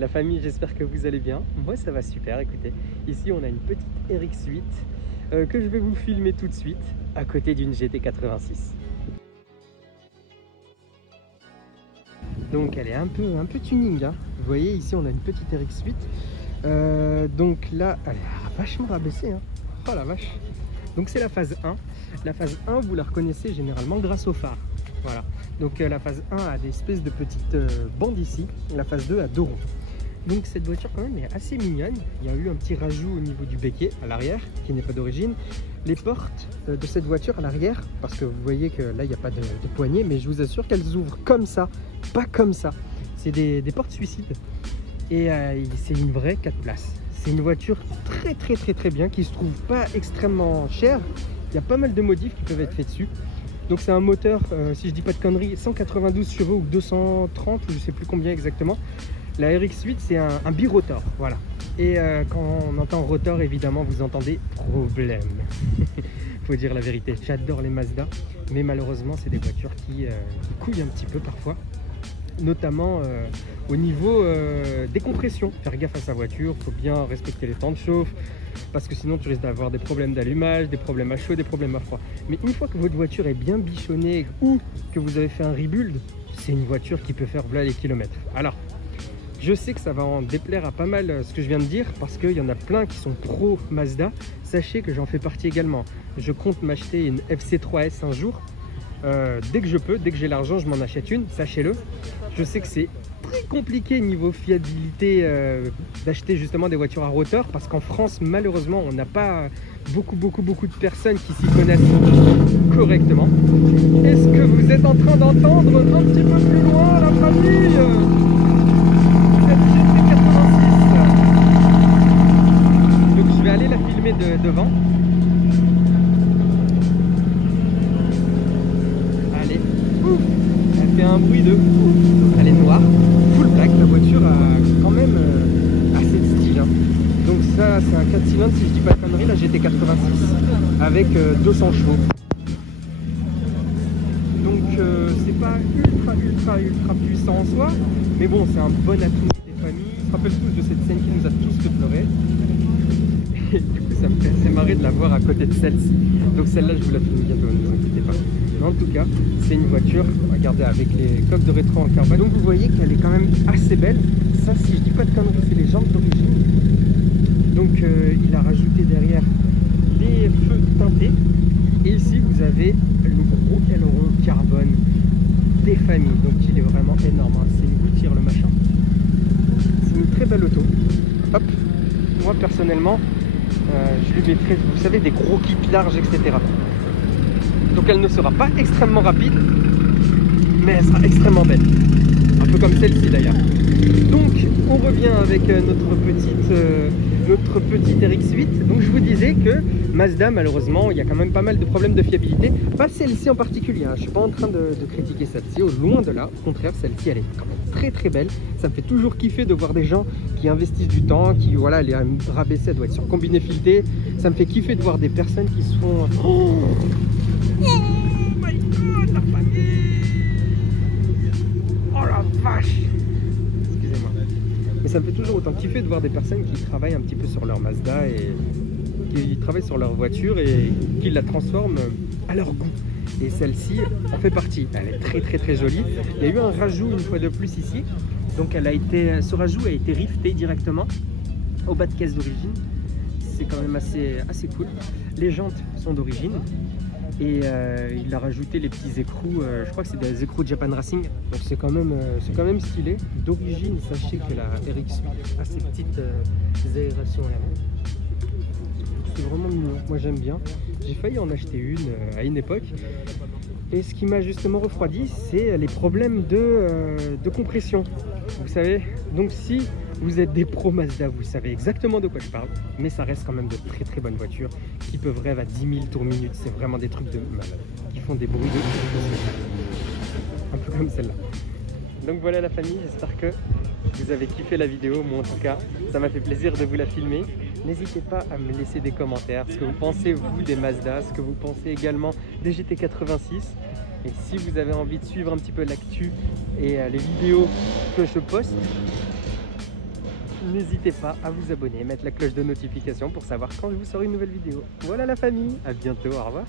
La famille, j'espère que vous allez bien. Moi, ça va super, écoutez. Ici, on a une petite RX8 que je vais vous filmer tout de suite à côté d'une GT86. Donc, elle est un peu tuning, hein. Vous voyez, ici, on a une petite RX8. Donc là, elle est vachement rabaissée, hein. Oh la vache. Donc, c'est la phase 1. La phase 1, vous la reconnaissez généralement grâce au phare. Voilà. Donc, la phase 1 a des espèces de petites bandes ici. La phase 2 a deux ronds. Donc cette voiture quand même est assez mignonne. Il y a eu un petit rajout au niveau du béquet à l'arrière qui n'est pas d'origine. Les portes de cette voiture à l'arrière, parce que vous voyez que là il n'y a pas de poignée, mais je vous assure qu'elles ouvrent comme ça, pas comme ça. C'est des portes suicides et c'est une vraie 4 places. C'est une voiture très bien qui se trouve pas extrêmement chère. Il y a pas mal de modifs qui peuvent être faits dessus. Donc c'est un moteur, si je dis pas de conneries, 192 chevaux ou 230 ou je sais plus combien exactement. La RX8 c'est un birotor, voilà. Et quand on entend rotor, évidemment vous entendez problème. Faut dire la vérité. J'adore les Mazda, mais malheureusement c'est des voitures qui couillent un petit peu parfois, notamment au niveau des compressions. Faire gaffe à sa voiture, faut bien respecter les temps de chauffe, parce que sinon tu risques d'avoir des problèmes d'allumage, des problèmes à chaud, des problèmes à froid. Mais une fois que votre voiture est bien bichonnée ou que vous avez fait un rebuild, c'est une voiture qui peut faire voilà les kilomètres. Alors, je sais que ça va en déplaire à pas mal ce que je viens de dire, parce qu'il y en a plein qui sont pro Mazda. Sachez que j'en fais partie également. Je compte m'acheter une FC3S un jour. Dès que je peux, dès que j'ai l'argent, je m'en achète une, sachez-le. Je sais que c'est très compliqué niveau fiabilité d'acheter justement des voitures à rotor, parce qu'en France, malheureusement, on n'a pas beaucoup de personnes qui s'y connaissent correctement. Est-ce que vous êtes en train d'entendre un petit peu plus loin la famille? Donc je vais aller la filmer de devant. Allez, elle fait un bruit de ouf. Elle est noire, full black. La voiture a quand même assez de style, hein. Donc ça c'est un 4 cylindres si je dis pas de conneries, la GT86 avec 200 chevaux. Donc c'est pas ultra puissant en soi, mais bon c'est un bon atout des familles. On se rappelle tous de cette scène qui nous a tous fait pleurer. Et du coup ça me fait assez marrer de la voir à côté de celle-ci. Donc celle-là je vous la filme bientôt, ne vous inquiétez pas. Mais en tout cas c'est une voiture, regardez, avec les coques de rétro en carbone. Donc vous voyez qu'elle est quand même assez belle. Ça, si je dis pas de conneries, c'est les jantes d'origine. Donc il a rajouté derrière des feux teintés. Et ici vous avez le gros aileron carbone des familles. Donc il est vraiment énorme, hein. C'est une gouttière le machin. C'est une très belle auto. Hop. Moi personnellement je lui mettrai, vous savez, des gros kits larges, etc. Donc elle ne sera pas extrêmement rapide, mais elle sera extrêmement belle. Un peu comme celle-ci d'ailleurs. Donc on revient avec notre petite RX8. Donc je vous disais que Mazda, malheureusement, il y a quand même pas mal de problèmes de fiabilité. Pas celle-ci en particulier, hein. Je ne suis pas en train de critiquer celle-ci, au loin de là. Au contraire, celle-ci, elle est quand même très belle. Ça me fait toujours kiffer de voir des gens qui investissent du temps, qui, voilà, elle est rabaissée, elle doit être sur combiné fileté. Ça me fait kiffer de voir des personnes qui se font... Oh my god, la famille! Oh la vache! Excusez-moi. Mais ça me fait toujours autant kiffer de voir des personnes qui travaillent un petit peu sur leur Mazda et qui travaillent sur leur voiture et qui la transforment à leur goût. Et celle-ci en fait partie. Elle est très jolie. Il y a eu un rajout une fois de plus ici. Donc ce rajout a été rifté directement au bas de caisse d'origine. C'est quand même assez cool. Les jantes sont d'origine. Et il a rajouté les petits écrous, je crois que c'est des écrous de Japan Racing, donc c'est quand même stylé. D'origine, sachez que la RX8 a ces petites aérations à l'avant. C'est vraiment mignon, moi j'aime bien. J'ai failli en acheter une à une époque. Et ce qui m'a justement refroidi, c'est les problèmes de compression. Vous savez, donc si vous êtes des pros Mazda, vous savez exactement de quoi je parle. Mais ça reste quand même de très bonnes voitures qui peuvent rêver à 10 000 tours minute. C'est vraiment des trucs de malade, qui font des bruits de... un peu comme celle-là. Donc voilà la famille, j'espère que vous avez kiffé la vidéo. Moi en tout cas, ça m'a fait plaisir de vous la filmer. N'hésitez pas à me laisser des commentaires, ce que vous pensez vous des Mazda, ce que vous pensez également des GT86. Et si vous avez envie de suivre un petit peu l'actu et les vidéos que je poste, N'hésitez pas à vous abonner, mettre la cloche de notification pour savoir quand je vous sors une nouvelle vidéo. Voilà la famille, à bientôt, au revoir.